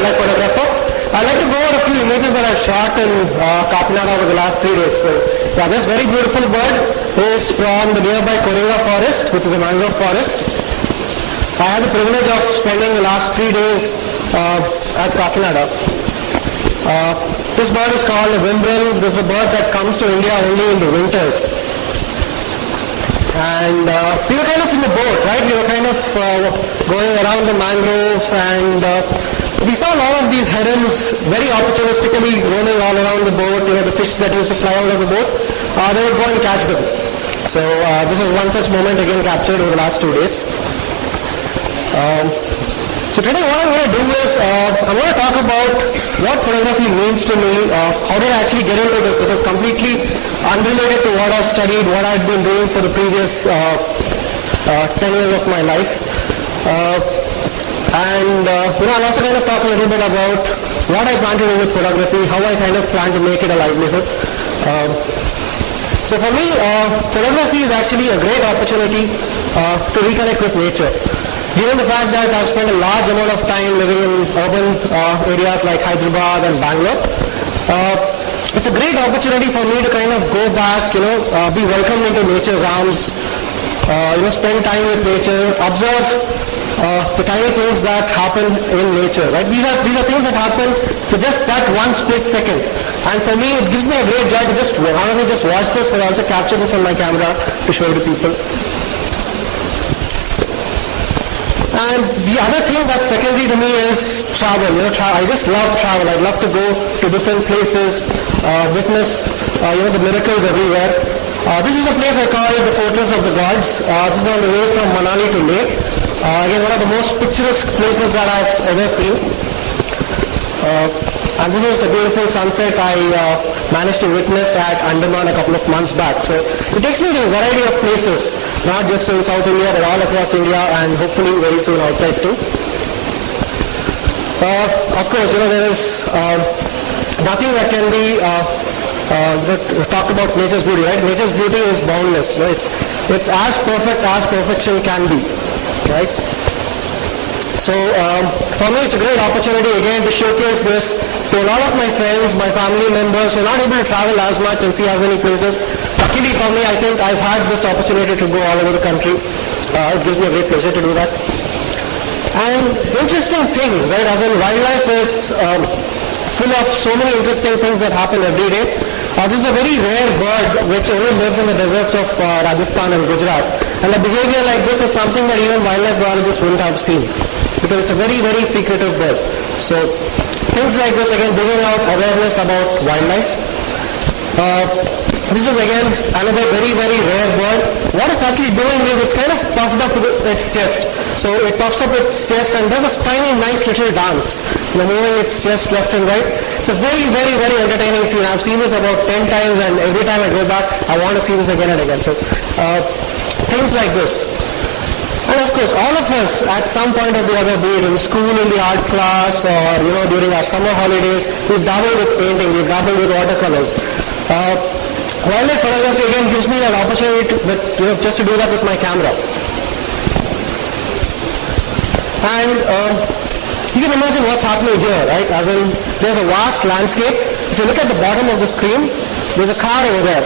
wildlife photographer. I'd like to go over a few images that I've shot in Kakinada over the last 3 days. So, yeah, this very beautiful bird is from the nearby Koringa forest, which is a mangrove forest. I had the privilege of spending the last 3 days at Kakinada. This bird is called a whimbrel. This is a bird that comes to India only in the winters. And we were kind of in the boat, right? We were kind of going around the mangroves, and we saw a lot of these herons very opportunistically roaming all around the boat. You know, the fish that used to fly out of the boat, they would go and catch them. So this is one such moment again captured over the last 2 days. So today what I'm going to do is, I'm going to talk about what photography means to me. How did I actually get into this? This is completely unrelated to what I studied, what I've been doing for the previous 10 years of my life. I'll also kind of talk a little bit about what I plan to do with photography, how I kind of plan to make it a livelihood. So for me, photography is actually a great opportunity to reconnect with nature. Given the fact that I've spent a large amount of time living in urban areas like Hyderabad and Bangalore, it's a great opportunity for me to kind of go back, be welcomed into nature's arms, spend time with nature, observe the tiny things that happen in nature, right? These are things that happen for just that one split second. And for me, it gives me a great joy to not only just watch this, but also capture this on my camera to show to people. And the other thing that's secondary to me is travel. I just love travel. I love to go to different places, witness, the miracles everywhere. This is a place I call the Fortress of the Gods. This is on the way from Manali to Leh. Again, one of the most picturesque places that I've ever seen. And this is a beautiful sunset I managed to witness at Andaman a couple of months back. So it takes me to a variety of places, not just in South India, but all across India, and hopefully very soon outside too. Of course, there is nothing that can be talked about nature's beauty, right? Nature's beauty is boundless, right? It's as perfect as perfection can be, right? So for me, it's a great opportunity again to showcase this to a lot of my friends, my family members who are not able to travel as much and see as many places. Luckily for me, I think I've had this opportunity to go all over the country. It gives me a great pleasure to do that. And interesting things, right? As in, wildlife is full of so many interesting things that happen every day. This is a very rare bird which only lives in the deserts of Rajasthan and Gujarat. And a behavior like this is something that even wildlife biologists wouldn't have seen, because it's a very, very secretive bird. So things like this, again, bringing out awareness about wildlife. This is again another very, very rare bird. What it's actually doing is it's kind of puffed up its chest. So it puffs up its chest and does a tiny, nice little dance, moving its chest left and right. It's a very, very, very entertaining scene. I've seen this about 10 times, and every time I go back, I want to see this again and again. So things like this. And of course, all of us at some point or the other, be it in school, in the art class, or during our summer holidays, we've dabbled with painting, we've dabbled with watercolors. Wildlife photography again gives me an opportunity just to do that with my camera. And you can imagine what's happening here, right? As in, there's a vast landscape. If you look at the bottom of the screen, there's a car over there.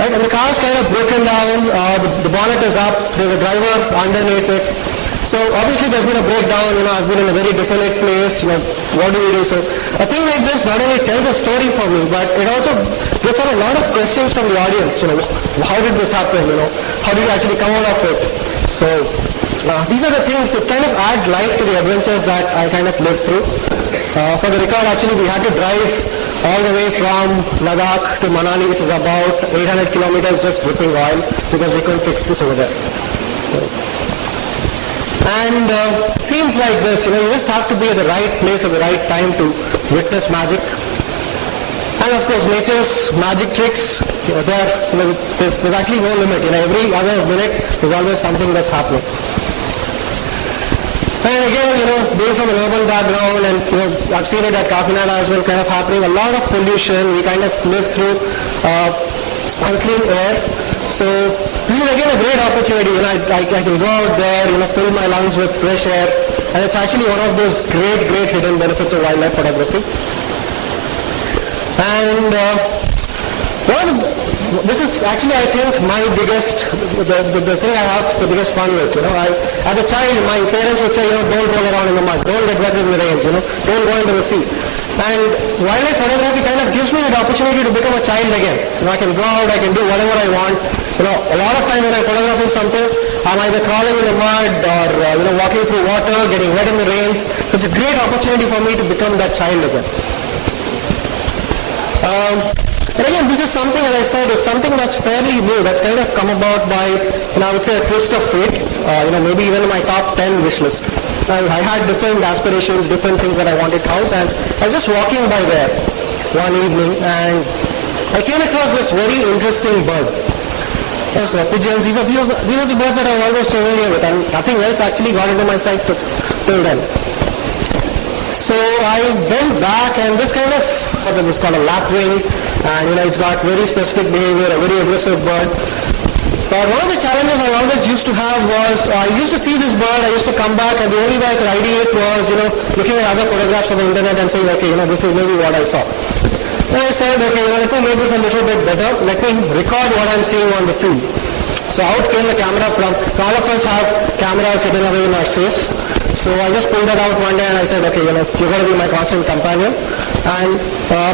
Right? And the car is kind of broken down, the bonnet is up, there's a driver underneath it. So obviously there's been a breakdown, I've been in a very desolate place, what do we do? So a thing like this not only tells a story for me, but it also gets out a lot of questions from the audience, how did this happen, how did you actually come out of it? So these are the things, it kind of adds life to the adventures that I kind of lived through. For the record, actually we had to drive all the way from Ladakh to Manali, which is about 800 kilometers just dripping oil, because we couldn't fix this over there. And scenes like this, you just have to be at the right place at the right time to witness magic. And of course, nature's magic tricks, there's actually no limit. Every other minute, there's always something that's happening. And again, being from an urban background, and I've seen it at Kakinada as well, kind of happening, a lot of pollution. We kind of live through unclean air. So this is again a great opportunity. I can go out there, fill my lungs with fresh air, and it's actually one of those great hidden benefits of wildlife photography. And this is actually, I think, my biggest, the thing I have the biggest fun with. As a child, my parents would say, don't roll around in the mud, don't get wet in the rain, don't go into the sea. And wildlife photography kind of gives me that opportunity to become a child again. I can go out, I can do whatever I want. A lot of time when I'm photographing something, I'm either crawling in the mud or walking through water, getting wet in the rains. So it's a great opportunity for me to become that child again. And again, this is something, as I said, is something that's fairly new, that's kind of come about by, I would say, a twist of fate, maybe even in my top 10 wish list. I had different aspirations, different things that I wanted to house, and I was just walking by there one evening, and I came across this very interesting bird. Yes, pigeons, these are the birds that I'm always familiar with, and nothing else actually got into my sight till then. So I went back, and this kind of, it's called a lapwing, and it's got very specific behavior, a very aggressive bird. But one of the challenges I always used to have was, I used to see this bird, I used to come back, and the only way I could ID it was, looking at other photographs on the internet and saying, okay, this is maybe what I saw. Then I said, okay, let me make this a little bit better, let me record what I'm seeing on the field. So out came the camera from, all of us have cameras hidden away in our safe. So I just pulled that out one day and I said, okay, you're going to be my constant companion. And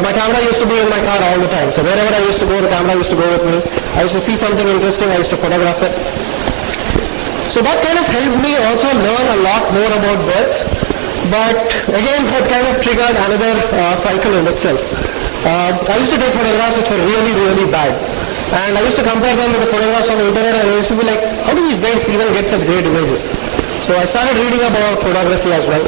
my camera used to be in my car all the time. So wherever I used to go, the camera used to go with me. I used to see something interesting, I used to photograph it. So that kind of helped me also learn a lot more about birds. But again, that kind of triggered another cycle in itself. I used to take photographs which were really bad. And I used to compare them with the photographs on the internet, and I used to be like, how do these guys even get such great images? So I started reading about photography as well.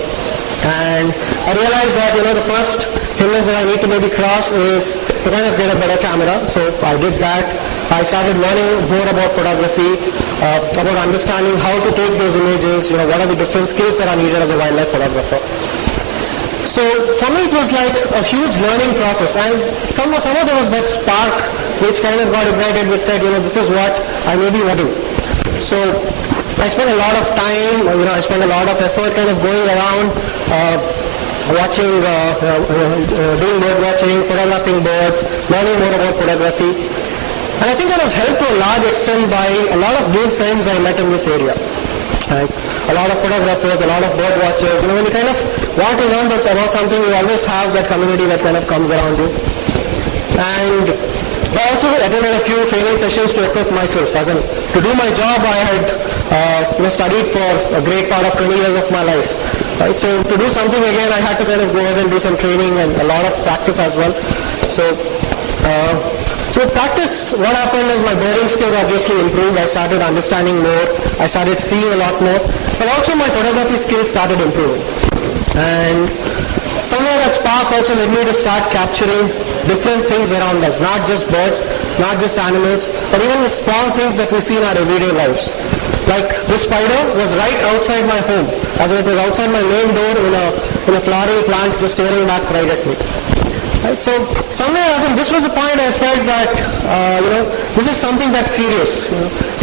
And I realized that, the first hindrance that I need to maybe cross is to kind of get a better camera. So I did that. I started learning more about photography, about understanding how to take those images, what are the different skills that are needed as a wildlife photographer. So for me it was like a huge learning process, and somehow there was that spark which kind of got ignited, which said, this is what I maybe want to do. So I spent a lot of time, I spent a lot of effort kind of going around, watching, doing bird watching, photographing birds, learning more about photography. And I think I was helped to a large extent by a lot of new friends I met in this area. A lot of photographers, a lot of bird watchers. When you kind of want to learn about something, you always have that community that kind of comes around you. And I also attended a few training sessions to equip myself. As in, to do my job, I had studied for a great part of 20 years of my life. Right? So to do something again, I had to kind of go ahead and do some training and a lot of practice as well. So with practice, what happened is my birding skills obviously improved. I started understanding more. I started seeing a lot more. But also my photography skills started improving. And somewhere that spark also led me to start capturing different things around us. Not just birds, not just animals, but even the small things that we see in our everyday lives. Like this spider was right outside my home. As in it was outside my main door in a flowering plant just staring back right at me. Right, so somewhere, this was the point I felt that, this is something that's serious.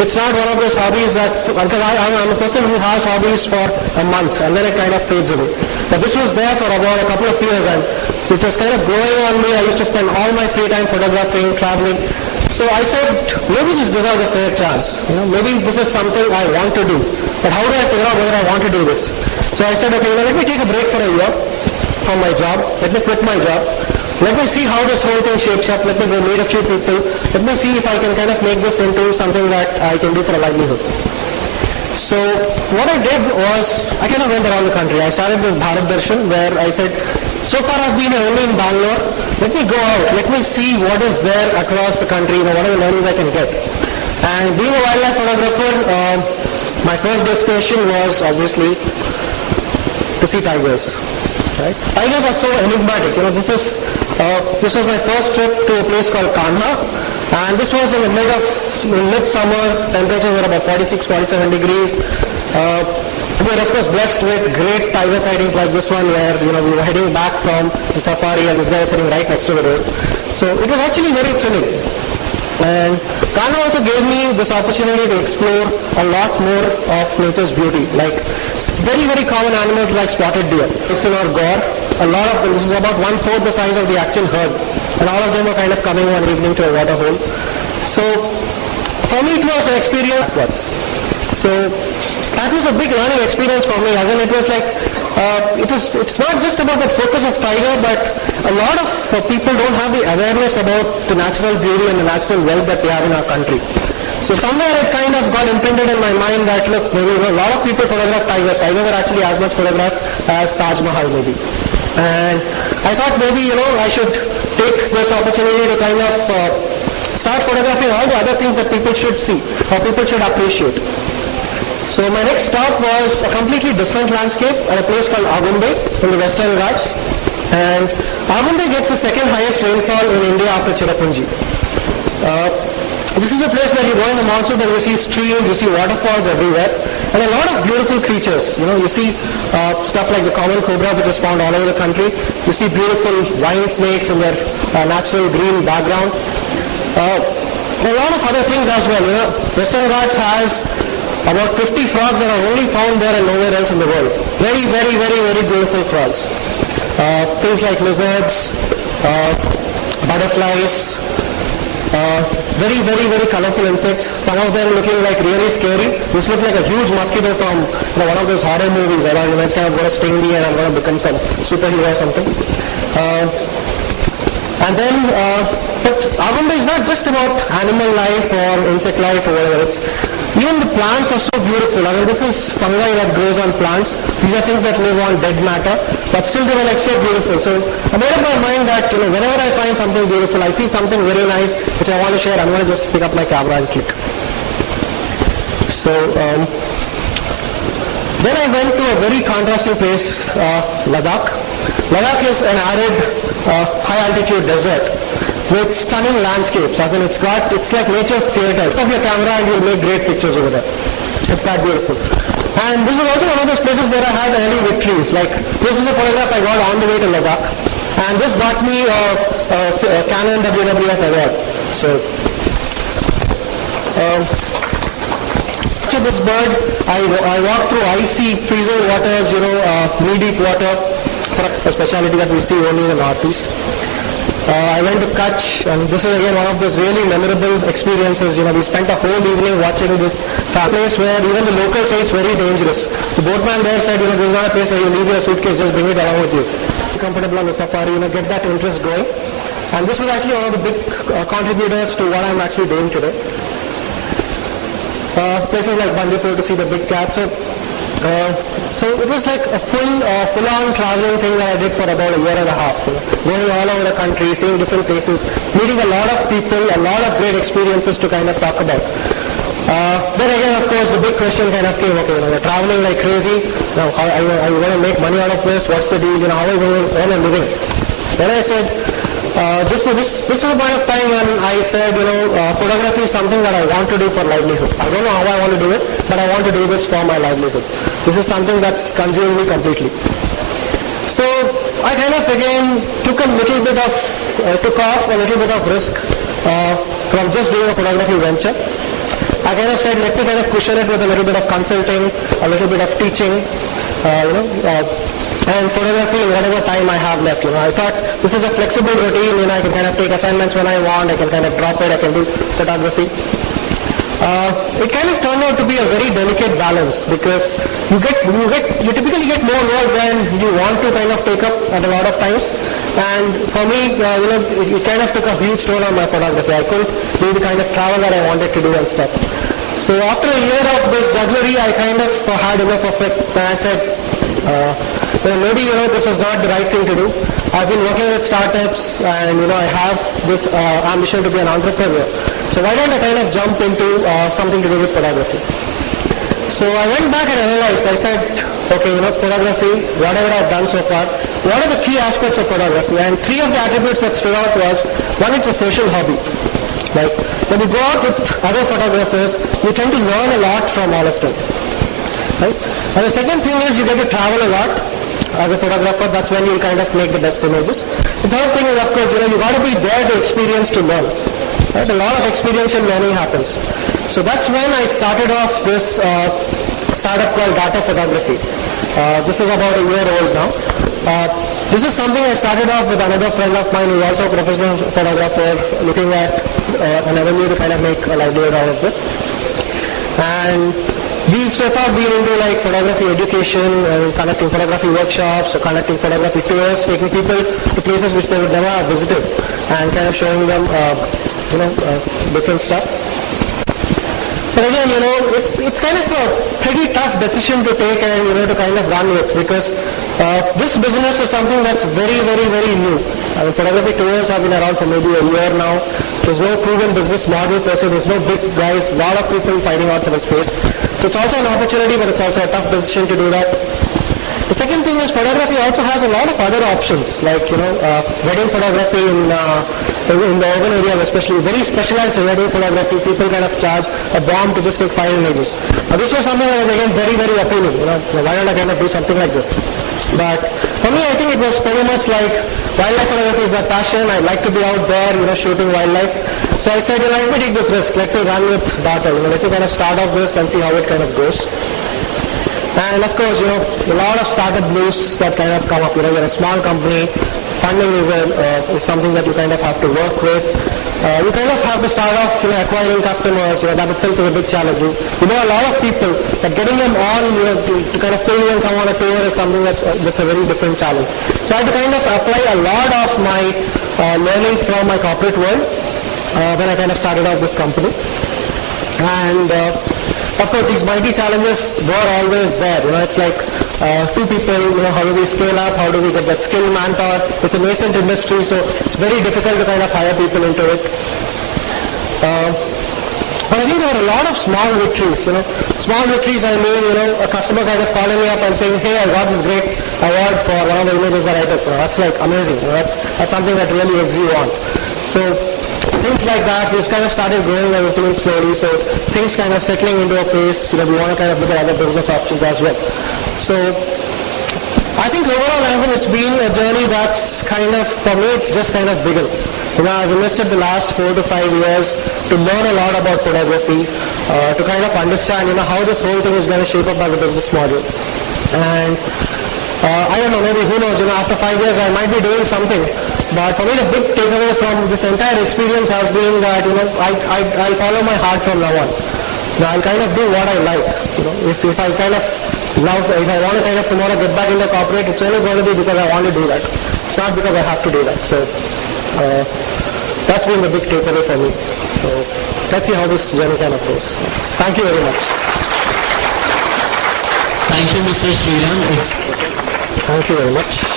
It's not one of those hobbies that, because I'm a person who has hobbies for a month and then it kind of fades away. But this was there for about a couple of years and it was kind of growing on me. I used to spend all my free time photographing, traveling. So I said, maybe this deserves a fair chance. Maybe this is something I want to do. But how do I figure out whether I want to do this? So I said, okay, let me take a break for a year from my job. Let me quit my job. Let me see how this whole thing shapes up. Let me go meet a few people. Let me see if I can kind of make this into something that I can do for a livelihood. So what I did was, I kind of went around the country. I started this Bharat Darshan where I said, so far I've been only in Bangalore. Let me go out. Let me see what is there across the country, what are the learnings I can get. And being a wildlife photographer, my first destination was obviously to see tigers. Right? Tigers are so enigmatic. This was my first trip to a place called Kanha, and this was in the midsummer. Temperatures were about 46, 47 degrees. We were of course blessed with great tiger sightings like this one, where we were heading back from the safari, and this guy was sitting right next to the road. So it was actually very thrilling. And Ghana also gave me this opportunity to explore a lot more of nature's beauty, like very, very common animals like spotted deer, bison or gore. A lot of them, this is about 1/4 the size of the actual herd, and all of them were kind of coming one evening to a water hole. So for me it was an experience backwards. So that was a big learning experience for me, as in it was like, it's not just about the focus of tiger, but a lot of people don't have the awareness about the natural beauty and the natural wealth that we have in our country. So somewhere it kind of got imprinted in my mind that, look, maybe a lot of people photograph tigers. Tigers are actually as much photographed as Taj Mahal maybe. And I thought maybe, I should take this opportunity to kind of start photographing all the other things that people should see or people should appreciate. So my next stop was a completely different landscape at a place called Agumbe in the Western Ghats. And Agumbe gets the second highest rainfall in India after Cherrapunji. This is a place where you go in the monsoon and you see streams, you see waterfalls everywhere, and a lot of beautiful creatures. You see stuff like the common cobra, which is found all over the country. You see beautiful wine snakes in their natural green background. A lot of other things as well. Western Ghats has about 50 frogs that are only found there and nowhere else in the world. Very, very, very, very beautiful frogs. Things like lizards, butterflies, very, very, very colorful insects. Some of them looking like really scary. This looked like a huge mosquito from one of those horror movies. It's kind of going to sting me and I'm going to become some superhero or something. And then, but Agumbe is not just about animal life or insect life or whatever. Even the plants are so beautiful. This is fungi that grows on plants. These are things that live on dead matter, but still they were like so beautiful. So I made up my mind that whenever I find something beautiful, I see something very nice which I want to share, I'm going to just pick up my camera and click. So then I went to a very contrasting place, Ladakh. Ladakh is an arid, high altitude desert with stunning landscapes, as in it's like nature's theater. Pick up your camera and you'll make great pictures over there. It's that beautiful. And this was also one of those places where I had early victories. Like, this is a photograph I got on the way to Ladakh, and this got me a Canon WWF award. So, to this bird, I walked through icy, freezing waters, knee-deep water, for a speciality that we see only in the Northeast. I went to Kutch, and this is again one of those really memorable experiences. We spent a whole evening watching this place where even the locals say it's very dangerous. The boatman there said, this is not a place where you leave your suitcase, just bring it along with you. Be comfortable on the safari, get that interest going. And this was actually one of the big contributors to what I'm actually doing today. Places like Bandipur to see the big cats. So it was like a full-on traveling thing that I did for about a year and a half. Going all over the country, seeing different places, meeting a lot of people, a lot of great experiences to kind of talk about. Then again, of course, the big question kind of came, we're traveling like crazy. Now, are you going to make money out of this? What's the deal? How are you going to earn a living? Then I said, this was a point of time when I said, photography is something that I want to do for livelihood. I don't know how I want to do it, but I want to do this for my livelihood. This is something that's consuming me completely. So I kind of again took off a little bit of risk from just doing a photography venture. I kind of said, let me kind of cushion it with a little bit of consulting, a little bit of teaching, and photography in whatever time I have left. I thought this is a flexible routine. I can kind of take assignments when I want. I can kind of drop it. I can do photography. It kind of turned out to be a very delicate balance because you typically get more work than you want to kind of take up at a lot of times. And for me, it kind of took a huge toll on my photography. I couldn't do the kind of travel that I wanted to do and stuff. So after a year of this jugglery, I kind of had enough of it. And I said, maybe this is not the right thing to do. I've been working with startups and I have this ambition to be an entrepreneur. So why don't I kind of jump into something to do with photography? So I went back and analyzed. I said, photography, whatever I've done so far, what are the key aspects of photography? And 3 of the attributes that stood out was, one, it's a social hobby. Like when you go out with other photographers, you tend to learn a lot from all of them. Right? And the second thing is you get to travel a lot. As a photographer, that's when you kind of make the best images. The third thing is, of course, you got to be there to experience, to learn. right? A lot of experiential learning happens. So that's when I started off this startup called Data Photography. This is about a year old now. This is something I started off with another friend of mine who is also a professional photographer, looking at an avenue to kind of make a livelihood out of this. And we've so far been into like photography education, conducting photography workshops, or conducting photography tours, taking people to places which they would never have visited, and kind of showing them, different stuff. But again, it's kind of a pretty tough decision to take and, to kind of run with, because this business is something that's very, very, very new. Photography tours have been around for maybe a year now. There's no proven business model per se. There's no big guys, a lot of people fighting out for the space. So it's also an opportunity, but it's also a tough decision to do that. The second thing is photography also has a lot of other options, like, wedding photography in the urban areas, especially very specialized wedding photography. People kind of charge a bomb to just take 5 images. This was something that was again very, very appealing. Why don't I kind of do something like this? But for me, I think it was pretty much like wildlife photography is my passion. I like to be out there, shooting wildlife. So I said, let me take this risk. Let me run with data. Let me kind of start off this and see how it kind of goes. And of course, a lot of startup blues that kind of come up. You're a small company. Funding is something that you kind of have to work with. You kind of have to start off acquiring customers. That itself is a big challenge. You know a lot of people, but getting them on to kind of pay you and come on a tour is something that's a very different challenge. So I had to kind of apply a lot of my learning from my corporate world when I kind of started off this company. And of course, these mighty challenges were always there. It's like two people, how do we scale up? How do we get that skilled manpower? It's a nascent industry, so it's very difficult to kind of hire people into it. But I think there were a lot of small victories, Small victories, I mean, a customer kind of calling me up and saying, hey, I got this great award for one of the images that I took. That's like amazing. That's something that really eggs you on. So things like that, we've kind of started growing as a team slowly, so things kind of settling into a pace, we want to kind of look at other business options as well. So I think overall, it's been a journey that's kind of, for me, it's just kind of begun. I've invested the last 4 to 5 years to learn a lot about photography, to kind of understand, how this whole thing is going to shape up as a business model. And I don't know, maybe who knows, after 5 years I might be doing something. But for me, the big takeaway from this entire experience has been that, I'll follow my heart from now on. I'll kind of do what I like. If I kind of love, if I want to kind of tomorrow get back in the corporate, it's only going to be because I want to do that. It's not because I have to do that. So that's been the big takeaway for me. So let's see how this journey kind of goes. Thank you very much. Thank you, Mr. Shreeram. Thank you very much.